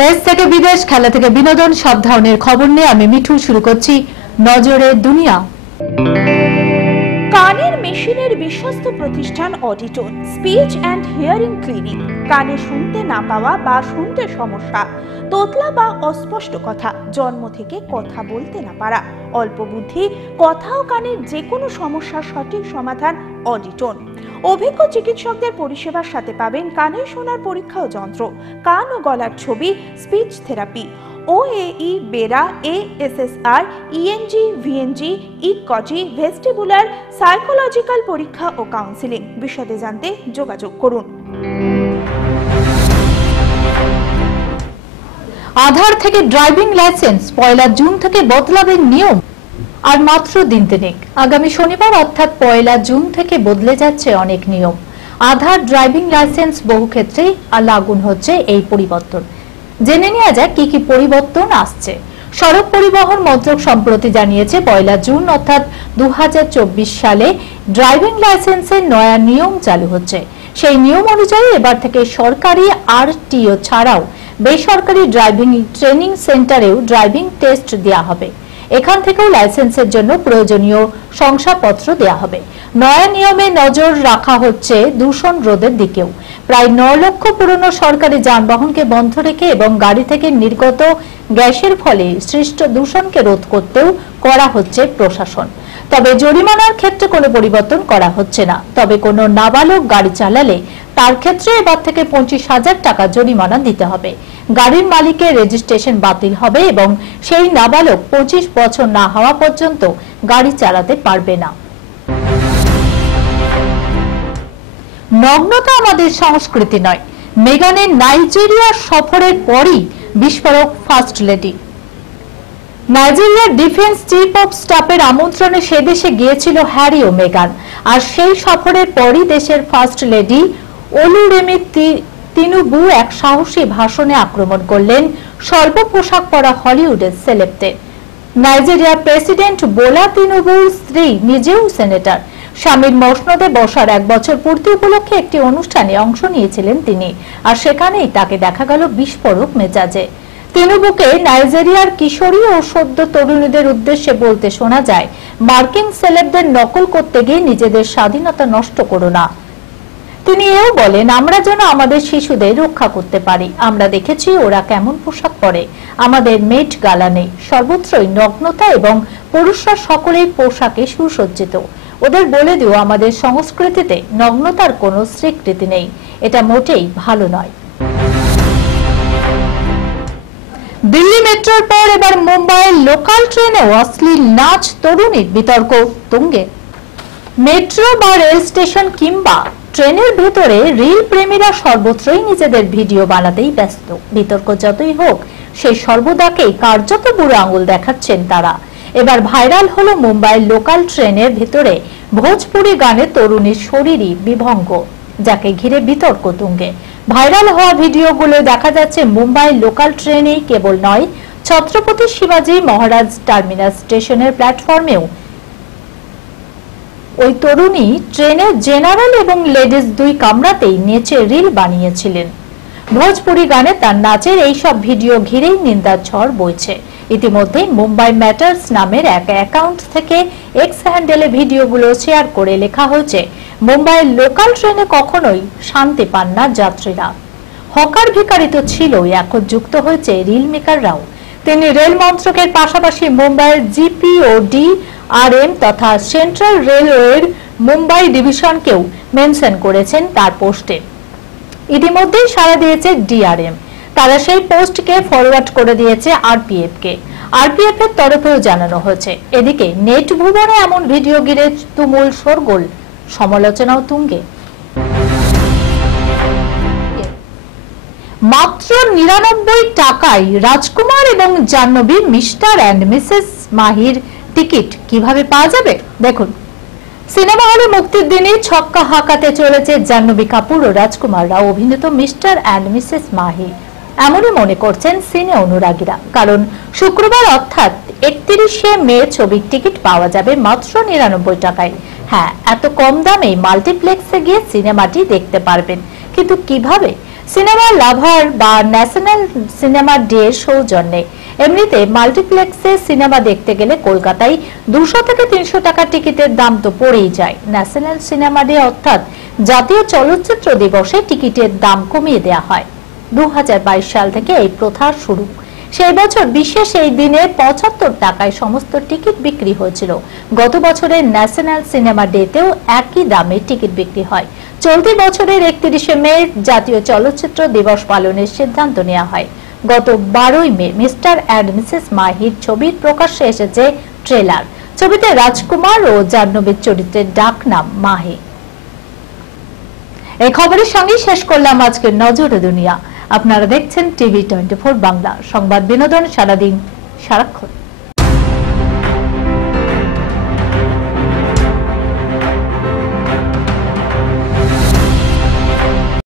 দেশ থেকে বিদেশ, খেলা থেকে বিনোদন, সব ধরনের খবর নিয়ে আমি মিঠু শুরু করছি নজরের দুনিয়া। কানের মেশিনের বিশ্বস্ত প্রতিষ্ঠান অডিটন, স্পিচ অ্যান্ড হিয়ারিং ক্লিনিক। কানে শুনতে না পাওয়া বা শুনতে সমস্যা, তোতলা বা অস্পষ্ট কথা, জন্ম থেকে কথা বলতে না পারা, অল্প বুদ্ধি, কথা ও কানের যে কোনো সমস্যার সঠিক সমাধান অডিটন। অভিজ্ঞ চিকিৎসকদের পরিষেবার সাথে পাবেন কানে শোনার পরীক্ষা ও যন্ত্র, কান ও গলার ছবি, speech therapy, OAE, BERA, ASSR, ENG, VNG, ECG, vestibular, psychological পরীক্ষা ও কাউন্সিলিং। বিশদে জানতে যোগাযোগ করুন। আধার থেকে ড্রাইভিং লাইসেন্স 1 জুন থেকে বদলাবে নিয়ম। আর মাত্র দিন তিনেক, আগামী শনিবার অর্থাৎ 1 জুন থেকে বদলে যাচ্ছে অনেক নিয়ম। আধার, ড্রাইভিং লাইসেন্স বহু ক্ষেত্রেই লাগু হচ্ছে এই পরিবর্তন। জেনে নেওয়া যাক কি কি পরিবর্তন আসছে। সড়ক পরিবহন মন্ত্রক সম্প্রতি জানিয়েছে 1 জুন অর্থাৎ 2024 সালে ড্রাইভিং লাইসেন্সের নয়া নিয়ম চালু হচ্ছে। সেই নিয়ম অনুযায়ী এবার থেকে সরকারি RTO ছাড়াও বেসরকারি ড্রাইভিং ট্রেনিং সেন্টারেও ড্রাইভিং টেস্ট দেওয়া হবে। এখান থেকেও লাইসেন্সের জন্য প্রয়োজনীয় শংসাপত্র দেওয়া হবে। নয়া নিয়মে নজর রাখা হচ্ছে দূষণ রোধের দিকেও। প্রায় 9 লক্ষ পুরনো সরকারি যানবাহনকে বন্ধ রেখে এবং গাড়ি থেকে নির্গত গ্যাসের ফলে সৃষ্ট দূষণকে রোধ করতেও করা হচ্ছে প্রশাসন। তবে জরিমানার ক্ষেত্রে কোনো পরিবর্তন করা হচ্ছে না। তবে কোনো নাবালক গাড়ি চালালে তার ক্ষেত্রে এবার থেকে 25,000 টাকা জরিমানা দিতে হবে। গাড়ির মালিকের রেজিস্ট্রেশন বাতিল হবে এবং সেই নাবালক 25 বছর না হওয়া পর্যন্ত গাড়ি চালাতে পারবে না। নগ্নতা আমাদের সংস্কৃতি নয়, মেগানের নাইজেরিয়া সফরের পরই বিস্ফোরক ফার্স্ট লেডি। নাইজেরিয়ার ডিফেন্স চিফ অফ স্টাফের আমন্ত্রণে সে দেশে গিয়েছিল হ্যারি ও মেগান। আর সেই সফরের পরই দেশের ফার্স্ট লেডি ওলুরেমি তিনুবু এক সাহসী ভাষণে আক্রমণ করলেন স্বল্প পোশাক পরা হলিউডের সেলেবদের। নাইজেরিয়ার প্রেসিডেন্ট বোলা তিনুবুর স্ত্রী নিজেও সেনেটর। স্বামীর মসনদে বসার 1 বছর পূর্তি উপলক্ষে একটি অনুষ্ঠানে অংশ নিয়েছিলেন তিনি। আর সেখানেই তাকে দেখা গেল বিস্ফোরক মেজাজে। তিনুবুকে নাইজেরিয়ার কিশোরী ও সদ্য তরুণীদের উদ্দেশ্যে বলতে শোনা যায়, মার্কিন সেলেবদের নকল করতে গিয়ে নিজেদের স্বাধীনতা নষ্ট করো না। তিনি এও বলেন, আমরা যেন আমাদের শিশুদের রক্ষা করতে পারি। আমরা দেখেছি ওরা কেমন পোশাক পরে। আমাদের মেট গালা নেই, সর্বত্রই নগ্নতা এবং পুরুষরা সকলেই পোশাকে সুসজ্জিত। ওদের বলে দিও আমাদের সংস্কৃতিতে নগ্নতার কোনো স্বীকৃতি নেই। এটা মোটেই ভালো নয়। দিল্লি মেট্রোর পর এবার মুম্বাইয়ের লোকাল ট্রেনেও অশ্লীল নাচ, তরুণীর বিতর্ক তুঙ্গে। মেট্রো বা রেল স্টেশন কিংবা ট্রেনের ভেতরে রিল প্রেমীরা সর্বত্রই নিজেদের ভিডিও বানাতেই ব্যস্ত। বিতর্ক যতই হোক, সেই সর্বদাকেই কার্যত বুড়ো আঙুল দেখাচ্ছেন তারা। এবার ভাইরাল হলো মুম্বাইয়ের লোকাল ট্রেনের ভেতরে ভোজপুরি গানে তরুণীর শরীরী বিভঙ্গ, যাকে ঘিরে বিতর্ক তুঙ্গে। ভাইরাল হওয়া ভিডিওগুলো দেখা যাচ্ছে মুম্বাইয়ের লোকাল ট্রেনেই কেবল নয়, ছত্রপতি শিবাজী মহারাজ টার্মিনাস স্টেশনের প্ল্যাটফর্মেও ওই তরুণী ট্রেনের জেনারেল এবং লেডিস 2 কামরাতেই নেচে রিল বানিয়েছিলেন। ভোজপুরি গানে তার নাচের এইসব ভিডিও ঘিরেই নিন্দার ঝড় বইছে। ইতিমধ্যে মুম্বাই ম্যাটার্স নামের এক অ্যাকাউন্ট থেকে এক্স হ্যান্ডেলে ভিডিওগুলো শেয়ার করে লেখা হয়েছে, মুম্বাইয়ের লোকাল ট্রেনে কখনোই শান্তি পান না যাত্রীরা। হকার ভিখারি তো ছিলই, এখন যুক্ত হয়েছে রিল মেকাররাও। তিনি রেল মন্ত্রকের পাশাপাশি মুম্বাইয়ের GPODRM তথা সেন্ট্রাল রেলওয়ের মুম্বাই ডিভিশনকেও মেনশন করেছেন তার পোস্টে। ইতিমধ্যেই সাড়া দিয়েছে DRM। তারা সেই পোস্টকে ফরওয়ার্ড করে দিয়েছে RPF কে। RPF এর তরফেও জানানো হয়েছে। এদিকে নেট ভুবনে এমন ভিডিও ঘিরে তুমুল শোরগোল, সমালোচনাও তুঙ্গে। মাত্র 99 টাকায় রাজকুমার এবং জাহ্নবী মিস্টার অ্যান্ড মিসেস মাহির টিকিট কিভাবে পাওয়া যাবে দেখুন। সিনেমা হলে মুক্তির দিনে ছক্কা হাঁকাতে চলেছে জাহ্নবী কাপুর ও রাজকুমার রাও অভিনীত মিস্টার অ্যান্ড মিসেস মাহি। এমনই মনে করছেন সিনে অনুরাগীরা, কারণ শুক্রবার অর্থাৎ 31শে মে ছবির টিকিট পাওয়া যাবে মাত্র 99 টাকায়। হ্যাঁ, এত কম দামে মাল্টিপ্লেক্সে গিয়ে সিনেমাটি দেখতে পারবেন। কিন্তু কিভাবে? সিনেমা লাভার বা ন্যাশনাল সিনেমা ডে সৌজন্যে এমনিতে মাল্টিপ্লেক্সে সিনেমা দেখতে গেলে কলকাতায় 200 থেকে 300 টাকা টিকিটের দাম তো পড়েই যায়। ন্যাশনাল সিনেমা ডে অর্থাৎ জাতীয় চলচ্চিত্র দিবসে টিকিটের দাম কমিয়ে দেওয়া হয়। 2022 সাল থেকে এই প্রথা শুরু। সেই বছর বিশেষ এই দিনে 75 টাকায় সমস্ত টিকিট বিক্রি হয়েছিল। গত বছরের ন্যাশনাল সিনেমা ডেতেও একই দামে টিকিট বিক্রি হয়। চলতি বছরের 31শে মে জাতীয় চলচ্চিত্র দিবস পালনের সিদ্ধান্ত নেওয়া হয়। গত 12ই মে মিস্টার অ্যান্ড মিসেস মাহির ছবির প্রকাশ্যে এসেছে ট্রেলার। ছবিতে রাজকুমার ও জাহ্নবীর চরিত্রের ডাক নাম মাহি। এই খবরের সঙ্গে শেষ করলাম আজকের নজরে দুনিয়া। আপনারা দেখছেন টিভি 24 বাংলা, সংবাদ বিনোদন সারাদিন সারাক্ষণ।